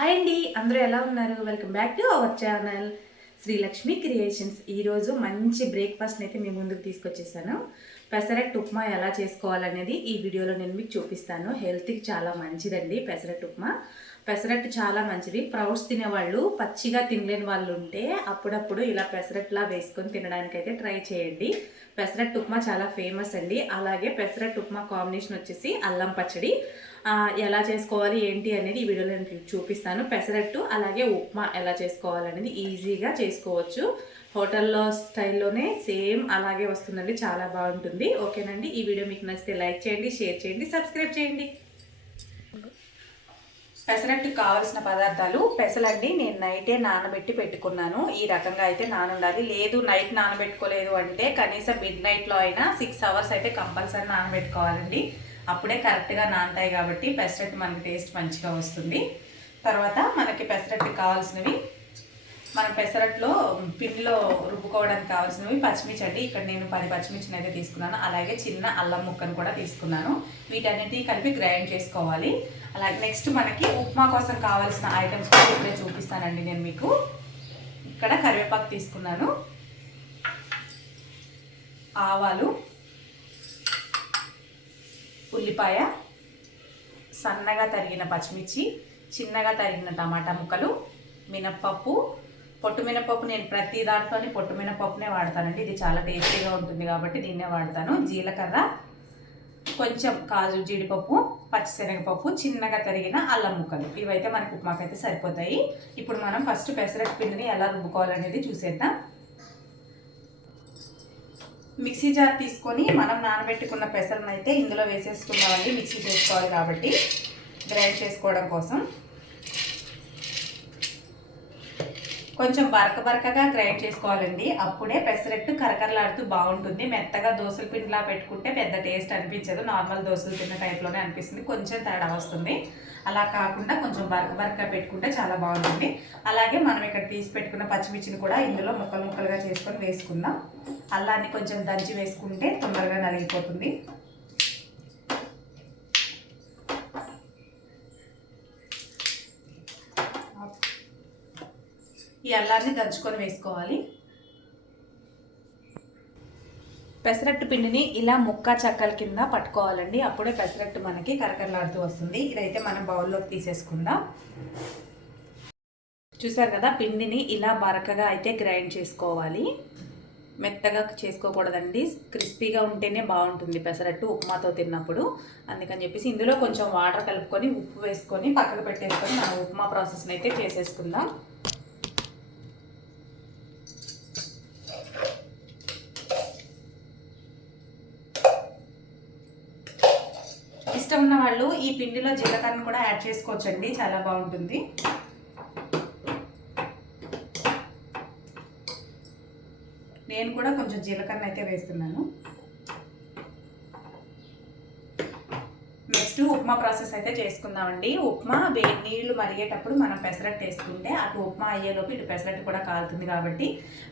Hi అండి, అందరూ ఎలా ఉన్నారు? Welcome back to our channel Srilakshmi creations. ఈరోజు మంచి బ్రేక్ఫాస్ట్ని అయితే మీ ముందుకు తీసుకొచ్చేసాను. పెసరట్టు ఉప్మా ఎలా చేసుకోవాలనేది ఈ వీడియోలో నేను మీకు చూపిస్తాను. హెల్త్కి చాలా మంచిదండి పెసరట్టు ఉప్మా. పెసరట్టు చాలా మంచిది. ప్రౌడ్స్ తినేవాళ్ళు, పచ్చిగా తినలేని వాళ్ళు ఉంటే అప్పుడప్పుడు ఇలా పెసరట్టులా వేసుకొని తినడానికైతే ట్రై చేయండి. పెసరట్టు ఉప్మా చాలా ఫేమస్ అండి. అలాగే పెసరట్టు ఉప్మా కాంబినేషన్ వచ్చేసి అల్లం పచ్చడి. ఎలా చేసుకోవాలి ఏంటి అనేది ఈ వీడియోలో నేను చూపిస్తాను. పెసరట్టు అలాగే ఉప్మా ఎలా చేసుకోవాలనేది ఈజీగా చేసుకోవచ్చు. హోటల్లో స్టైల్లోనే సేమ్ అలాగే వస్తుందండి, చాలా బాగుంటుంది. ఓకేనండి, ఈ వీడియో మీకు నచ్చితే లైక్ చేయండి, షేర్ చేయండి, సబ్స్క్రైబ్ చేయండి. పెసరట్టుకు కావాల్సిన పదార్థాలు: పెసలండి నేను నైటే నానబెట్టి పెట్టుకున్నాను. ఈ రకంగా అయితే నానుండాలి. లేదు నైట్ నానబెట్టుకోలేదు అంటే కనీసం మిడ్ నైట్లో అయినా 6 అవర్స్ అయితే కంపల్సరీ నానబెట్టుకోవాలండి. అప్పుడే కరెక్ట్గా నానతాయి కాబట్టి పెసరట్టు మనకి టేస్ట్ మంచిగా వస్తుంది. తర్వాత మనకి పెసరట్టుకు కావాల్సినవి, మనం పెసరట్టులో పిండిలో రుబ్బుకోవడానికి కావాల్సినవి పచ్చిమిర్చి అండి. ఇక్కడ నేను 10 పచ్చిమిర్చిని అయితే తీసుకున్నాను. అలాగే చిన్న అల్లం ముక్కను కూడా తీసుకున్నాను. వీటన్నిటిని కలిపి గ్రైండ్ చేసుకోవాలి. అలాగే నెక్స్ట్ మనకి ఉప్మా కోసం కావాల్సిన ఐటమ్స్ కూడా ఇప్పుడే చూపిస్తానండి నేను మీకు. ఇక్కడ కరివేపాకు తీసుకున్నాను, ఆవాలు, ఉల్లిపాయ, సన్నగా తరిగిన పచ్చిమిర్చి, చిన్నగా తరిగిన టమాటా ముక్కలు, మినప్పప్పు. పొట్టు మినపప్పు నేను ప్రతి దాంట్లోని పొట్టు మినపప్పునే వాడతానండి. ఇది చాలా టేస్టీగా ఉంటుంది కాబట్టి దీన్నే వాడతాను. జీలకర్ర, కొంచెం కాజు, జీడిపప్పు, పచ్చిశనగపప్పు, చిన్నగా తరిగిన అల్లం ముక్కలు. ఇవైతే మనకు ఉప్మాకైతే సరిపోతాయి. ఇప్పుడు మనం ఫస్ట్ పెసరట్టు పిండిని ఎలా రుబ్బుకోవాలనేది చూసేద్దాం. మిక్సీ జార్ తీసుకొని మనం నానబెట్టుకున్న పెసరను అయితే ఇందులో వేసేసుకున్నామండి. మిక్సీ చేసుకోవాలి కాబట్టి గ్రైండ్ చేసుకోవడం కోసం కొంచెం బరకగా గ్రైండ్ చేసుకోవాలండి. అప్పుడే పెసరట్టు కరకరలాడుతూ బాగుంటుంది. మెత్తగా దోశల పిండిలా పెట్టుకుంటే పెద్ద టేస్ట్ అనిపించదు. నార్మల్ దోశలు తిన్న టైప్లోనే అనిపిస్తుంది, కొంచెం తేడా వస్తుంది. అలా కాకుండా కొంచెం బరకగా పెట్టుకుంటే చాలా బాగుంటుంది. అలాగే మనం ఇక్కడ తీసి పెట్టుకున్న పచ్చిమిర్చిని కూడా ఇందులో ముక్కలుగా చేసుకొని వేసుకుందాం. అల్లాన్ని కొంచెం దంచి వేసుకుంటే తొందరగా నలిగిపోతుంది. ఈ అల్లాన్ని దంచుకొని వేసుకోవాలి. పెసరట్టు పిండిని ఇలా ముక్క చక్కల కింద పట్టుకోవాలండి. అప్పుడే పెసరట్టు మనకి కరకరలాడుతూ వస్తుంది. ఇదైతే మనం బౌల్లోకి తీసేసుకుందాం. చూసారు కదా, పిండిని ఇలా బరకగా అయితే గ్రైండ్ చేసుకోవాలి. మెత్తగా చేసుకోకూడదండి. క్రిస్పీగా ఉంటేనే బాగుంటుంది పెసరట్టు ఉప్మాతో తిన్నప్పుడు. అందుకని చెప్పేసి ఇందులో కొంచెం వాటర్ కలుపుకొని ఉప్పు వేసుకొని పక్కకు పెట్టేసుకొని మనం ఉప్మా ప్రాసెస్ని అయితే చేసేసుకుందాం. ఇష్టం ఉన్న వాళ్ళు ఈ పిండిలో జీలకర్రను కూడా యాడ్ చేసుకోవచ్చండి, చాలా బాగుంటుంది. నేను కూడా కొంచెం జీలకర్ర అయితే వేస్తున్నాను. నెక్స్ట్ ఉప్మా ప్రాసెస్ అయితే చేసుకుందామండి. ఉప్మా నీళ్లు మరిగేటప్పుడు మనం పెసరట్టు వేసుకుంటే అటు ఉప్మా అయ్యేలోపు ఇటు పెసరట్టు కూడా కాలుతుంది కాబట్టి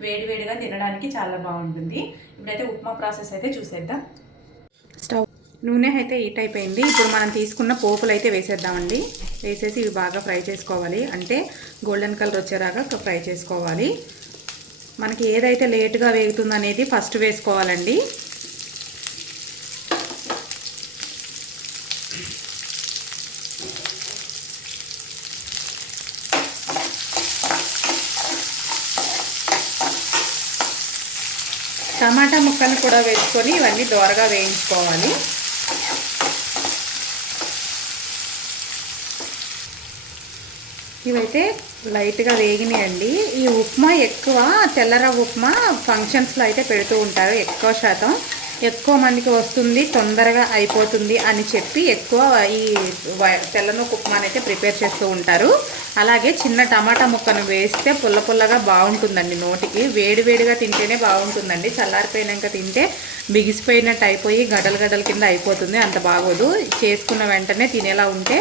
వేడివేడిగా తినడానికి చాలా బాగుంటుంది. ఇప్పుడైతే ఉప్మా ప్రాసెస్ అయితే చూసేద్దాం. స్టవ్ నూనె అయితే హీట్ అయిపోయింది. ఇప్పుడు మనం తీసుకున్న పోపులు అయితే వేసేద్దామండి. వేసేసి ఇవి బాగా ఫ్రై చేసుకోవాలి. అంటే గోల్డెన్ కలర్ వచ్చేలాగా ఫ్రై చేసుకోవాలి. మనకి ఏదైతే లేటుగా వేగుతుంది అనేది ఫస్ట్ వేసుకోవాలండి. టమాటా ముక్కను కూడా వేసుకొని ఇవన్నీ దోరగా వేయించుకోవాలి. ఇవైతే లైట్గా వేగినాయండి. ఈ ఉప్మా ఎక్కువ తెల్లరవ్వ ఉప్మా ఫంక్షన్స్లో అయితే పెడుతూ ఉంటారు. ఎక్కువ మందికి వస్తుంది, తొందరగా అయిపోతుంది అని చెప్పి ఎక్కువ ఈ తెల్లనొక్క ఉప్మాని అయితే ప్రిపేర్ చేస్తూ ఉంటారు. అలాగే చిన్న టమాటా ముక్కను వేస్తే పుల్లగా బాగుంటుందండి. నోటికి వేడివేడిగా తింటేనే బాగుంటుందండి. చల్లారిపోయినాక తింటే బిగిసిపోయినట్టు అయిపోయి గడల కింద అయిపోతుంది, అంత బాగోదు. చేసుకున్న వెంటనే తినేలా ఉంటే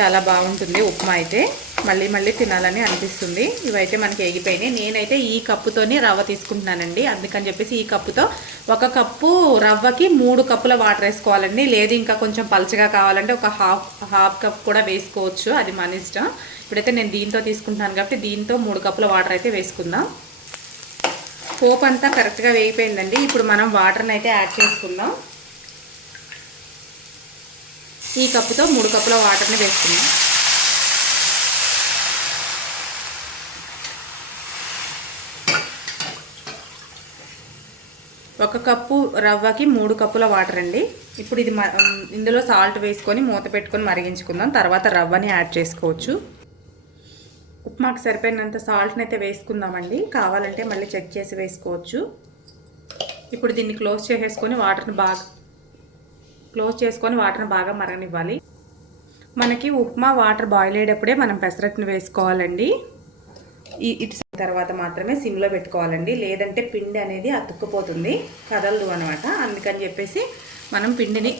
చాలా బాగుంటుంది ఉప్మా అయితే. మళ్ళీ మళ్ళీ తినాలని అనిపిస్తుంది. ఇవైతే మనకి ఎగిపోయినాయి. నేనైతే ఈ కప్పుతోని రవ్వ తీసుకుంటున్నానండి. అందుకని చెప్పేసి ఈ కప్పుతో 1 కప్పు రవ్వకి 3 కప్పుల వాటర్ వేసుకోవాలండి. లేదు ఇంకా కొంచెం పలచగా కావాలంటే ఒక హాఫ్ కప్ కూడా వేసుకోవచ్చు, అది మన ఇష్టం. ఇప్పుడైతే నేను దీంతో తీసుకుంటున్నాను కాబట్టి దీంతో 3 కప్పుల వాటర్ అయితే వేసుకుందాం. పోపు అంతా కరెక్ట్గా వేగిపోయిందండి. ఇప్పుడు మనం వాటర్ని అయితే యాడ్ చేసుకుందాం. ఈ కప్పుతో 3 కప్పుల వాటర్ని వేసుకుందాం. ఒక కప్పు రవ్వకి 3 కప్పుల వాటర్ అండి. ఇప్పుడు ఇది ఇందులో సాల్ట్ వేసుకొని మూత పెట్టుకొని మరిగించుకుందాం. తర్వాత రవ్వని యాడ్ చేసుకోవచ్చు. ఉప్మాకు సరిపోయినంత సాల్ట్ని అయితే వేసుకుందామండి. కావాలంటే మళ్ళీ చెక్ చేసి వేసుకోవచ్చు. ఇప్పుడు దీన్ని క్లోజ్ చేసుకొని వాటర్ని బాగా మరగనివ్వాలి. మనకి ఉప్మా వాటర్ బాయిల్ అయ్యేటప్పుడే మనం పెసరట్టుని వేసుకోవాలండి. ఇటు తర్వాత మాత్రమే సిమ్లో పెట్టుకోవాలండి. లేదంటే పిండి అనేది అతుక్కుపోతుంది, కదలదు అనమాట. అందుకని చెప్పేసి మనం పిండిని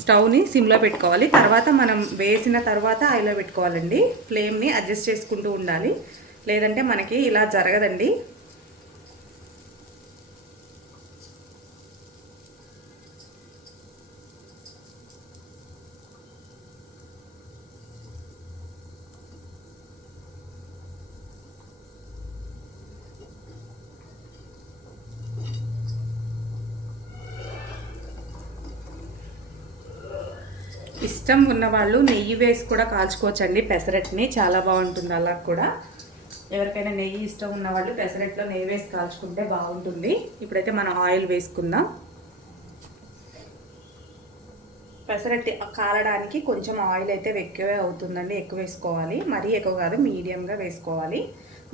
స్టవ్ని సిమ్లో పెట్టుకోవాలి. తర్వాత మనం వేసిన తర్వాత హైలో పెట్టుకోవాలండి. ఫ్లేమ్ని అడ్జస్ట్ చేసుకుంటూ ఉండాలి, లేదంటే మనకి ఇలా జరగదండి. ఇష్టం ఉన్నవాళ్ళు నెయ్యి వేసి కూడా కాల్చుకోవచ్చండి పెసరట్టుని, చాలా బాగుంటుంది. అలా కూడా ఎవరికైనా నెయ్యి ఇష్టం ఉన్నవాళ్ళు పెసరట్టులో నెయ్యి వేసి కాల్చుకుంటే బాగుంటుంది. ఇప్పుడైతే మనం ఆయిల్ వేసుకుందాం. పెసరట్టు కాలడానికి కొంచెం ఆయిల్ అయితే ఎక్కువే అవుతుందండి, ఎక్కువ వేసుకోవాలి. మరీ ఎక్కువ కాదు, మీడియంగా వేసుకోవాలి.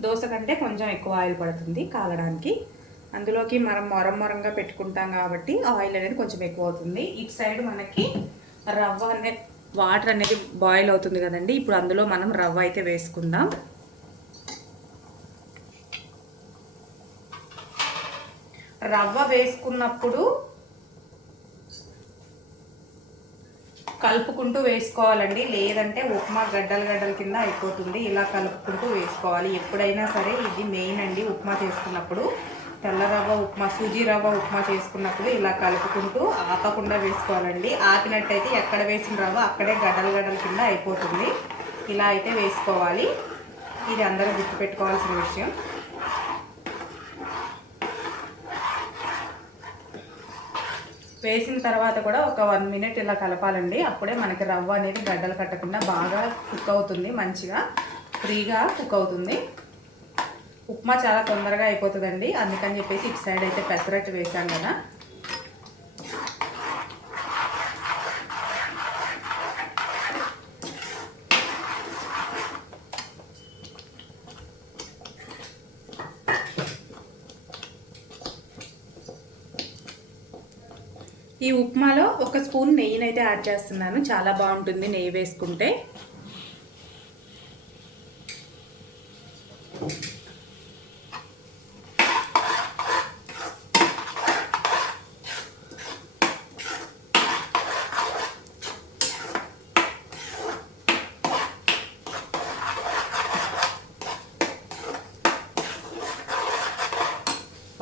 దోశ కంటే కొంచెం ఎక్కువ ఆయిల్ పడుతుంది కాలడానికి. అందులోకి మనం మొరంగా పెట్టుకుంటాం కాబట్టి ఆయిల్ అనేది కొంచెం ఎక్కువ అవుతుంది. ఇటు సైడ్ మనకి రవ్వ అనేది వాటర్ అనేది బాయిల్ అవుతుంది కదండి. ఇప్పుడు అందులో మనం రవ్వ అయితే వేసుకుందాం. రవ్వ వేసుకున్నప్పుడు కలుపుకుంటూ వేసుకోవాలండి, లేదంటే ఉప్మా గడ్డల కింద అయిపోతుంది. ఇలా కలుపుకుంటూ వేసుకోవాలి ఎప్పుడైనా సరే. ఇది మెయిన్ అండి ఉప్మా చేసుకున్నప్పుడు. తెల్ల రవ్వ ఉప్మా, సూజీ రవ్వ ఉప్మా చేసుకున్నప్పుడు ఇలా కలుపుకుంటూ ఆపకుండా వేసుకోవాలండి. ఆపినట్టయితే ఎక్కడ వేసిన రవ్వ అక్కడే గడ్డల కింద అయిపోతుంది. ఇలా అయితే వేసుకోవాలి. ఇది అందరూ గుర్తుపెట్టుకోవాల్సిన విషయం. వేసిన తర్వాత కూడా ఒక 1 మినిట్ ఇలా కలపాలండి. అప్పుడే మనకి రవ్వ అనేది గడ్డలు కట్టకుండా బాగా కుక్ అవుతుంది, మంచిగా ఫ్రీగా కుక్ అవుతుంది. ఉప్మా చాలా తొందరగా అయిపోతుందండి. అందుకని చెప్పేసి ఇటు సైడ్ అయితే పెసరట్టు వేసాం కదా. ఈ ఉప్మాలో 1 స్పూన్ నెయ్యినైతే యాడ్ చేస్తున్నాను. చాలా బాగుంటుంది నెయ్యి వేసుకుంటే.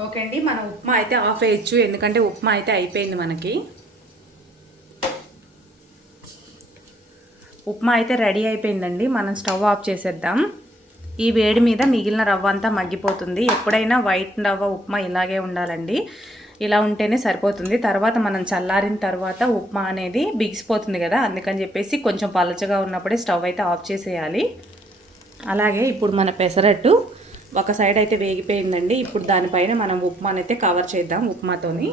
ఓకే అండి, మన ఉప్మా అయితే ఆఫ్ వేయచ్చు, ఎందుకంటే ఉప్మా అయితే అయిపోయింది మనకి. ఉప్మా అయితే రెడీ అయిపోయిందండి. మనం స్టవ్ ఆఫ్ చేసేద్దాం. ఈ వేడి మీద మిగిలిన రవ్వ అంతా మగ్గిపోతుంది. ఎప్పుడైనా వైట్ రవ్వ ఉప్మా ఇలాగే ఉండాలండి, ఇలా ఉంటేనే సరిపోతుంది. తర్వాత మనం చల్లారిన తర్వాత ఉప్మా అనేది బిగిసిపోతుంది కదా, అందుకని చెప్పేసి కొంచెం పలచగా ఉన్నప్పుడే స్టవ్ అయితే ఆఫ్ చేసేయాలి. అలాగే ఇప్పుడు మన పెసరట్టు ఒక సైడ్ అయితే వేగిపోయిందండి. ఇప్పుడు దానిపైన మనం ఉప్మాని అయితే కవర్ చేద్దాం ఉప్మాతోని.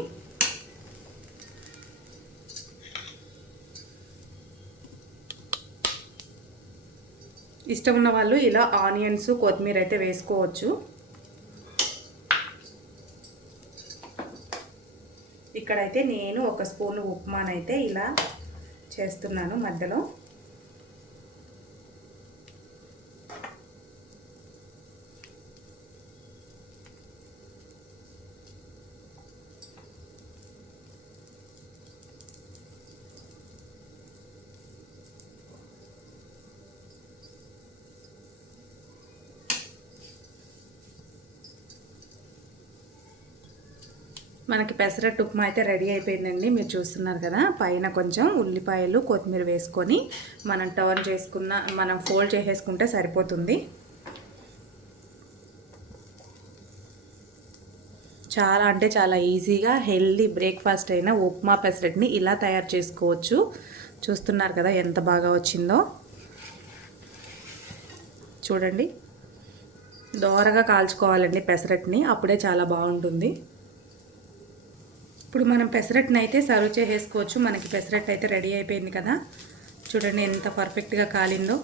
ఇష్టం ఉన్న వాళ్ళు ఇలా ఆనియన్స్, కొత్తిమీర అయితే వేసుకోవచ్చు. ఇక్కడైతే నేను 1 స్పూన్ ఉప్మానైతే ఇలా చేస్తున్నాను మధ్యలో. మనకి పెసరట్టు ఉప్మా అయితే రెడీ అయిపోయిందండి. మీరు చూస్తున్నారు కదా, పైన కొంచెం ఉల్లిపాయలు కొత్తిమీర వేసుకొని మనం టర్న్ చేసుకున్న మనం ఫోల్డ్ చేసేసుకుంటే సరిపోతుంది. చాలా అంటే చాలా ఈజీగా హెల్దీ బ్రేక్ఫాస్ట్ అయిన ఉప్మా పెసరట్ని ఇలా తయారు చేసుకోవచ్చు. చూస్తున్నారు కదా ఎంత బాగా వచ్చిందో. చూడండి, దోరగా కాల్చుకోవాలండి పెసరట్ని, అప్పుడే చాలా బాగుంటుంది. ఇప్పుడు మనం పెసరట్ని అయితే సర్వ్ చేసేసుకోవచ్చు. మనకి పెసరట్టు అయితే రెడీ అయిపోయింది కదా, చూడండి ఎంత పర్ఫెక్ట్గా కాలిందో.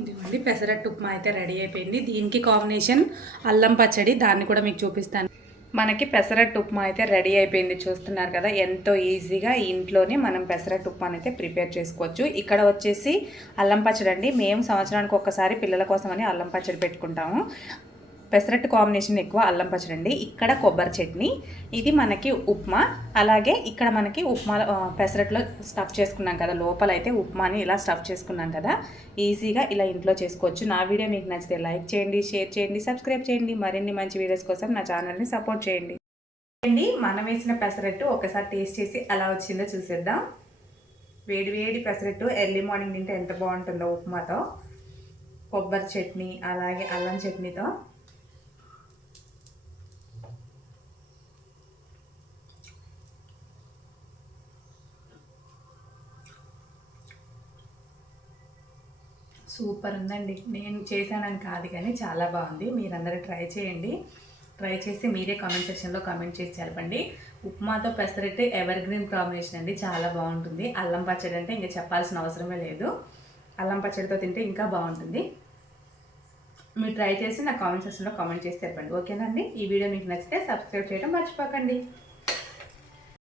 ఇదిగోండి పెసరట్టు ఉప్మా అయితే రెడీ అయిపోయింది. దీనికి కాంబినేషన్ అల్లం పచ్చడి, దాన్ని కూడా మీకు చూపిస్తాను. మనకి పెసరట్టు ఉప్మా అయితే రెడీ అయిపోయింది. చూస్తున్నారు కదా ఎంతో ఈజీగా ఇంట్లోనే మనం పెసరట్టు ఉప్మాని అయితే ప్రిపేర్ చేసుకోవచ్చు. ఇక్కడ వచ్చేసి అల్లం పచ్చడి అండి. మేము సంవత్సరానికి ఒక్కసారి పిల్లల కోసమని అల్లం పచ్చడి పెట్టుకుంటాము. పెసరట్టు కాంబినేషన్ ఎక్కువ అల్లం పచ్చడి అండి. ఇక్కడ కొబ్బరి చట్నీ, ఇది మనకి ఉప్మా. అలాగే ఇక్కడ మనకి ఉప్మా పెసరట్లో స్టఫ్ చేసుకున్నాం కదా, లోపల అయితే ఉప్మాని ఇలా స్టఫ్ చేసుకున్నాం కదా, ఈజీగా ఇలా ఇంట్లో చేసుకోవచ్చు. నా వీడియో మీకు నచ్చితే లైక్ చేయండి, షేర్ చేయండి, సబ్స్క్రైబ్ చేయండి. మరిన్ని మంచి వీడియోస్ కోసం నా ఛానల్ని సపోర్ట్ చేయండి. మనం వేసిన పెసరట్టు ఒకసారి టేస్ట్ చేసి ఎలా వచ్చిందో చూసేద్దాం. వేడి వేడి పెసరట్టు ఎర్లీ మార్నింగ్ తింటే ఎంత బాగుంటుందో ఉప్మాతో, కొబ్బరి చట్నీ అలాగే అల్లం చట్నీతో. సూపర్ ఉందండి. నేను చేశానని కాదు కానీ చాలా బాగుంది. మీరందరూ ట్రై చేయండి. ట్రై చేసి మీరే కామెంట్ సెక్షన్లో కామెంట్ చేసి చెప్పండి. ఉప్మాతో పెసరట్టు ఎవర్ గ్రీన్ కాంబినేషన్ అండి, చాలా బాగుంటుంది. అల్లం పచ్చడి అంటే ఇంకా చెప్పాల్సిన అవసరమే లేదు. అల్లం పచ్చడితో తింటే ఇంకా బాగుంటుంది. మీరు ట్రై చేసి నా కామెంట్ సెక్షన్లో కామెంట్ చేసి చెప్పండి. ఓకేనండి. ఈ వీడియో మీకు నచ్చితే సబ్స్క్రైబ్ చేయడం మర్చిపోకండి.